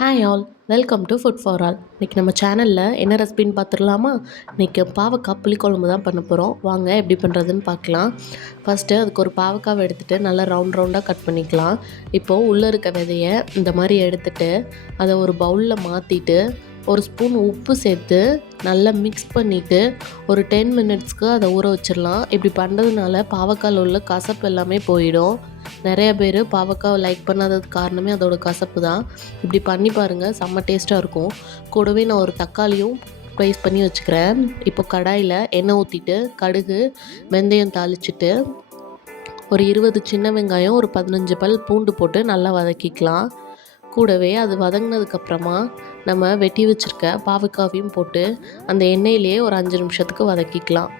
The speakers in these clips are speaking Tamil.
Hi all welcome to food for all இன்றைக்கி நம்ம சேனலில் என்ன ரெசிபின்னு பார்த்துடலாமா? இன்றைக்கி பாவக்காய் புளிக்குழம்பு தான் பண்ண போகிறோம் வாங்க எப்படி பண்ணுறதுன்னு பார்க்கலாம். ஃபஸ்ட்டு அதுக்கு ஒரு பாவக்காவை எடுத்துகிட்டு நல்லா ரவுண்ட் ரவுண்டாக கட் பண்ணிக்கலாம். இப்போது உள்ளே இருக்க விதையை இந்த மாதிரி எடுத்துகிட்டு அதை ஒரு பவுலில் மாற்றிட்டு ஒரு ஸ்பூன் உப்பு சேர்த்து நல்லா மிக்ஸ் பண்ணிவிட்டு ஒரு டென் மினிட்ஸ்க்கு அதை ஊற வச்சிடலாம். இப்படி பண்ணுறதுனால பாவக்காயில் உள்ள கசப்பு எல்லாமே போயிடும். நிறைய பேர் பாவக்காவை லைக் பண்ணாததுக்கு காரணமே அதோட கசப்பு தான் இப்படி பண்ணி பாருங்கள் செம்ம டேஸ்ட்டாக இருக்கும். கூடவே நான் ஒரு தக்காளியும் ஃப்ரைஸ் பண்ணி வச்சுக்கிறேன். இப்போ கடாயில் எண்ணெய் ஊற்றிட்டு கடுகு வெந்தயம் தாளிச்சிட்டு ஒரு இருபது சின்ன வெங்காயம் ஒரு பதினஞ்சு பல் பூண்டு போட்டு நல்லா வதக்கிக்கலாம். கூடவே அது வதங்கினதுக்கப்புறமா நம்ம வெட்டி வச்சுருக்க பாவக்காவையும் போட்டு அந்த எண்ணெயிலே ஒரு அஞ்சு நிமிஷத்துக்கு வதக்கிக்கலாம்.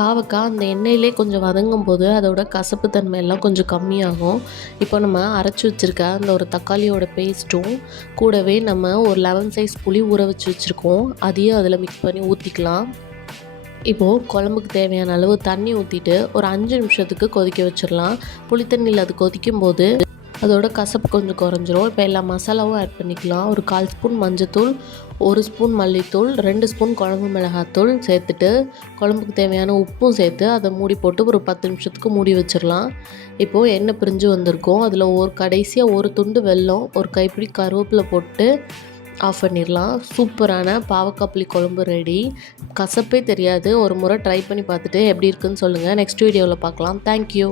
பாவக்காய் அந்த எண்ணெயிலே கொஞ்சம் வதங்கும் போது அதோட கசப்பு தன்மை எல்லாம் கொஞ்சம் கம்மியாகும். இப்போ நம்ம அரைச்சி வச்சுருக்க அந்த ஒரு தக்காளியோட பேஸ்ட்டும் கூடவே நம்ம ஒரு லெவன் சைஸ் புளி ஊற வச்சு வச்சுருக்கோம். அதையும் அதில் மிக்ஸ் பண்ணி ஊற்றிக்கலாம் இப்போது குழம்புக்கு தேவையான அளவு தண்ணி ஊற்றிட்டு ஒரு அஞ்சு நிமிஷத்துக்கு கொதிக்க வச்சிடலாம் புளித்தண்ணியில் அது கொதிக்கும் போது அதோட கசப்பு கொஞ்சம் குறைஞ்சிரும். இப்போ எல்லா மசாலாவும் ஆட் பண்ணிக்கலாம். ஒரு கால் ஸ்பூன் மஞ்சத்தூள் ஒரு ஸ்பூன் மல்லித்தூள் ரெண்டு ஸ்பூன் குழம்பு மிளகாத்தூள் சேர்த்துட்டு குழம்புக்கு தேவையான உப்பும் சேர்த்து அதை மூடி போட்டு ஒரு பத்து நிமிஷத்துக்கு மூடி வச்சிடலாம். இப்போது எண்ணெய் பிரிஞ்சு வந்திருக்கும். அதில் ஒரு கடைசியாக ஒரு துண்டு வெல்லம் ஒரு கைப்பிடி கருவேப்பிலை போட்டு ஆஃப் பண்ணிடலாம். சூப்பரான பாவக்காப்புளி குழம்பு ரெடி கசப்பே தெரியாது. ஒரு முறை ட்ரை பண்ணி பார்த்துட்டு எப்படி இருக்குன்னு சொல்லுங்கள் நெக்ஸ்ட் வீடியோவில் பார்க்கலாம். தேங்க்யூ